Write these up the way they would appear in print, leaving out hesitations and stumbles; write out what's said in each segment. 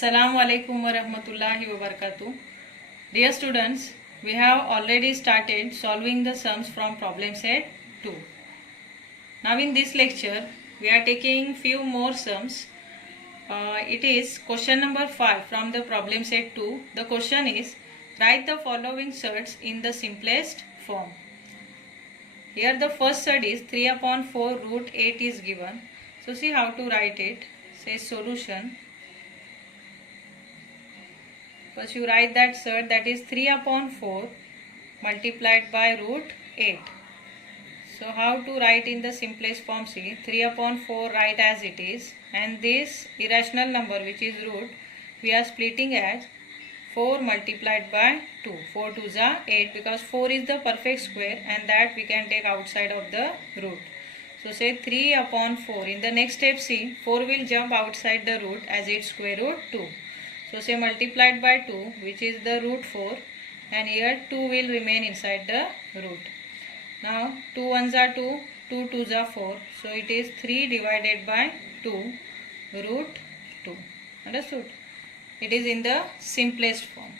Assalamu alaikum wa rahmatullahi wa barakatuh. Dear students, we have already started solving the sums from problem set 2. Now in this lecture, we are taking few more sums. It is question number 5 from the problem set 2. The question is, write the following surds in the simplest form. Here the first surd is 3 upon 4 root 8 is given. So see how to write it. Say solution. First you write that surd, that is 3 upon 4 multiplied by root 8. So how to write in the simplest form? See, 3 upon 4 write as it is, and this irrational number which is root we are splitting as 4 multiplied by 2. 4 2s are 8 because 4 is the perfect square and that we can take outside of the root. So say 3 upon 4. In the next step see, 4 will jump outside the root as its square root 2. So say multiplied by 2 which is the root 4, and here 2 will remain inside the root. Now 2 1s are 2, 2 2s are 4. So it is 3 divided by 2 root 2. Understood? It is in the simplest form.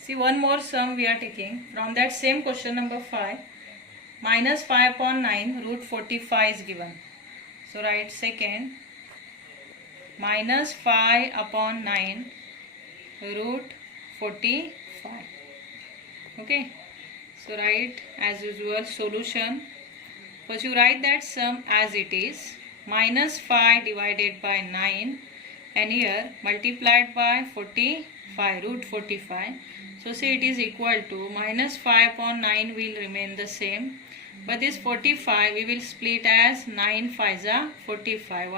See, one more sum we are taking from that same question number 5. Minus 5 upon 9 root 45 is given. So write second, minus 5 upon 9 root 45. Okay. So write as usual solution. First you write that sum as it is. Minus 5 divided by 9 and here multiplied by 45 root 45. So say it is equal to minus 5 upon 9 will remain the same, but this 45 we will split as 9 5s are 45,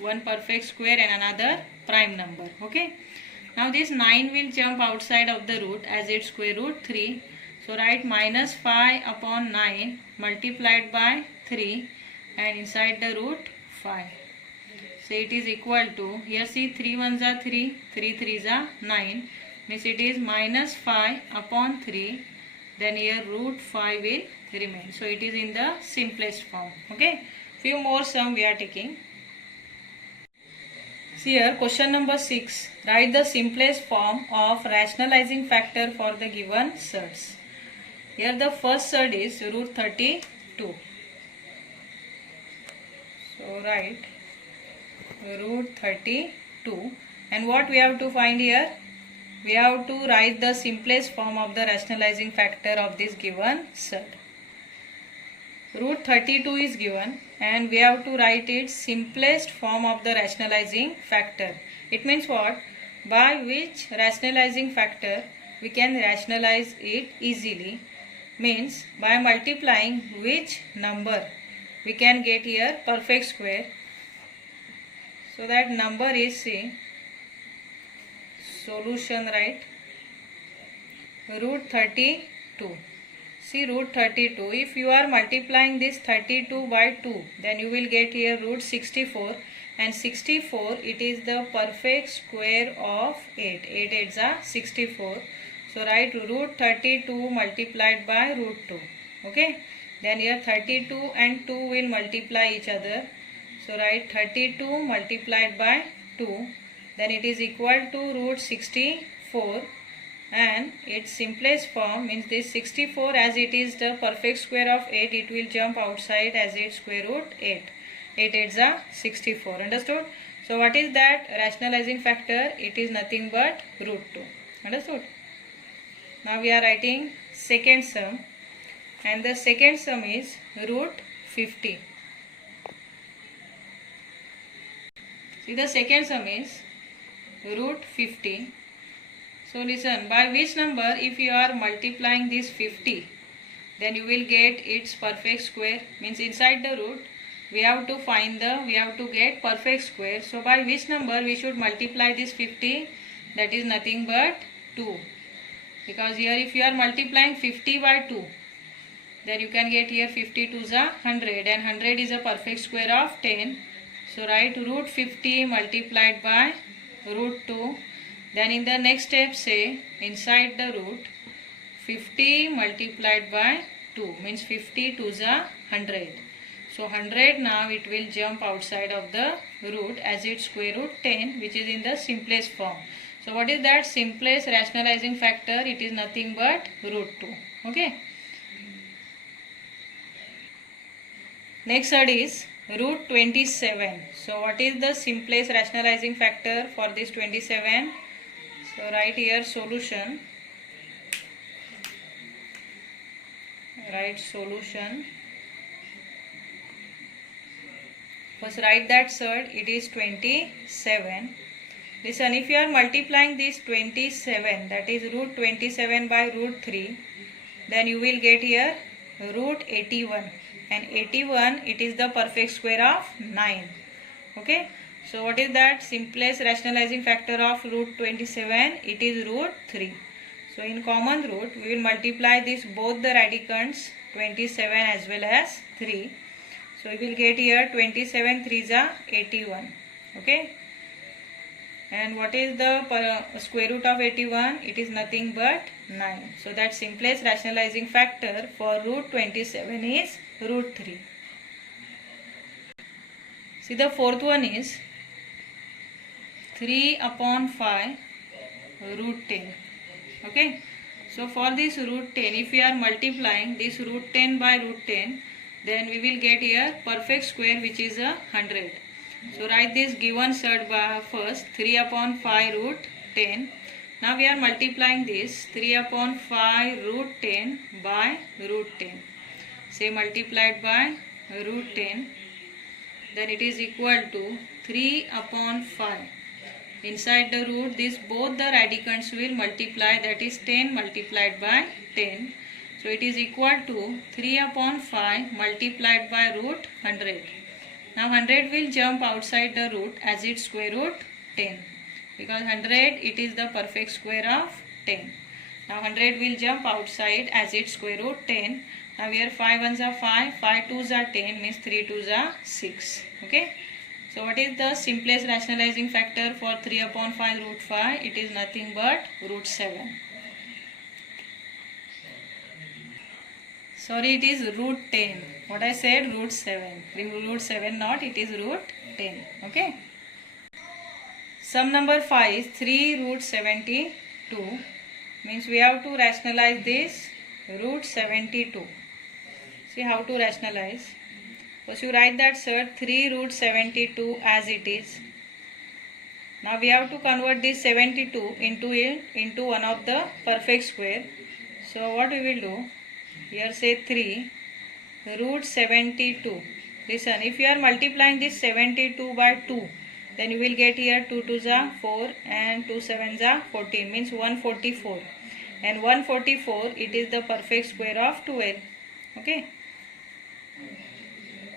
one perfect square and another prime number. Okay. Now this 9 will jump outside of the root as its square root 3. So write minus 5 upon 9 multiplied by 3 and inside the root 5. So it is equal to, here see 3 1s are 3, 3 3s are 9, means it is minus 5 upon 3, then here root 5 will remain. So it is in the simplest form. Okay. Few more sum we are taking. See here question number 6. Write the simplest form of rationalizing factor for the given surds. Here the first surd is root 32. So write root 32, and what we have to find here? We have to write the simplest form of the rationalizing factor of this given surd. Root 32 is given and we have to write its simplest form of the rationalizing factor. It means what? By which rationalizing factor we can rationalize it easily, means by multiplying which number we can get here perfect square. So that number is, see, solution, right, root 32. See root 32, if you are multiplying this 32 by 2, then you will get here root 64, and 64 it is the perfect square of 8. 8 8s are 64. So write root 32 multiplied by root 2. Okay. Then here 32 and 2 will multiply each other. So write 32 multiplied by 2. Then it is equal to root 64, and its simplest form means this 64, as it is the perfect square of 8, it will jump outside as its square root 8. 8 8s are 64. Understood? So what is that rationalizing factor? It is nothing but root 2. Understood? Now we are writing second sum, and the second sum is root 50. See, the second sum is root 50. So listen, by which number if you are multiplying this 50, then you will get its perfect square, means inside the root we have to get perfect square. So by which number we should multiply this 50? That is nothing but 2. Because here if you are multiplying 50 by 2, then you can get here 50 2s are 100, and 100 is a perfect square of 10. So write root 50 multiplied by root 2. Then in the next step say inside the root 50 multiplied by 2, means 50 2s are 100. So 100 now it will jump outside of the root as its square root 10, which is in the simplest form. So what is that simplest rationalizing factor? It is nothing but root 2. Okay. Next word is root 27. So what is the simplest rationalizing factor for this 27? So write here solution. Write solution. First write that surd, it is 27. Listen, if you are multiplying this 27, that is root 27 by root 3, then you will get here root 81. And 81, it is the perfect square of 9. Okay. So what is that simplest rationalizing factor of root 27? It is root 3. So in common root, we will multiply this both the radicands 27 as well as 3. So we will get here 27 3s are 81. Okay. And what is the square root of 81? It is nothing but 9. So that simplest rationalizing factor for root 27 is root 3. See, the fourth one is 3 upon 5 root 10. Okay. So for this root 10, if we are multiplying this root 10 by root 10, then we will get here perfect square, which is 100. So write this given surd by first 3 upon 5 root 10. Now we are multiplying this 3 upon 5 root 10 by root 10. Say multiplied by root 10. Then it is equal to 3 upon 5. Inside the root, this both the radicands will multiply, that is 10 multiplied by 10. So it is equal to 3 upon 5 multiplied by root 100. Now 100 will jump outside the root as its square root 10. Because 100, it is the perfect square of 10. Now 100 will jump outside as its square root 10. Now here 5 1s are 5, 5 2s are 10, means 3 2s are 6. Okay. So what is the simplest rationalizing factor for 3 upon 5 root 5? It is nothing but root 7. Sorry, it is root 10. What I said, root 7. Root 7 not, it is root 10. Okay. Sum number 5 is 3 root 72. Means we have to rationalize this root 72. See how to rationalize. First you write that surd 3 root 72 as it is. Now we have to convert this 72 into one of the perfect square. So what we will do? Here say 3 root 72. Listen, if you are multiplying this 72 by 2, then you will get here 2 2s are 4 and 2 7s are 14, means 144. And 144, it is the perfect square of 12. Okay.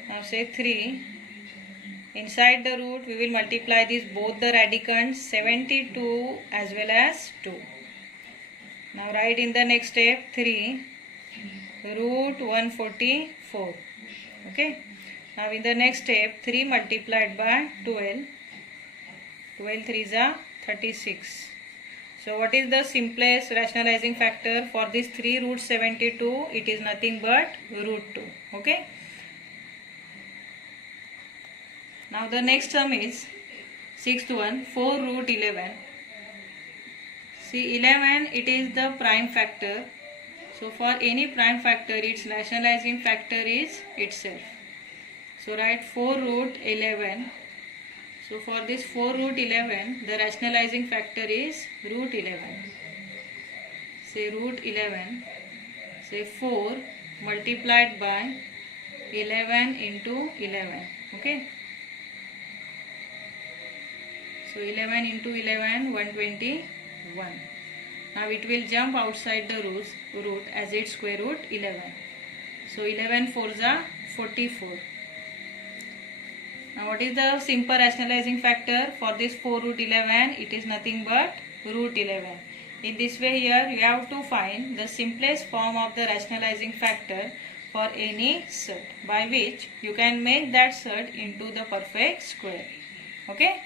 Now say 3. Inside the root, we will multiply this both the radicands 72 as well as 2. Now write in the next step 3 root 144. Okay. Now in the next step 3 multiplied by 12. 12 3s are 36. So what is the simplest rationalizing factor for this 3 root 72? It is nothing but root 2. Okay. Now the next term is sixth one, 4 root 11. See, 11, it is the prime factor. So for any prime factor, its rationalizing factor is itself. So write 4 root 11. So for this 4 root 11, the rationalizing factor is root 11. Say root 11. Say 4 multiplied by 11 into 11. Okay. So 11 into 11, 121. Now it will jump outside the root as its square root 11. So 11 4s are 44. Now what is the simple rationalizing factor for this 4 root 11? It is nothing but root 11. In this way here you have to find the simplest form of the rationalizing factor for any surd, by which you can make that surd into the perfect square. Okay.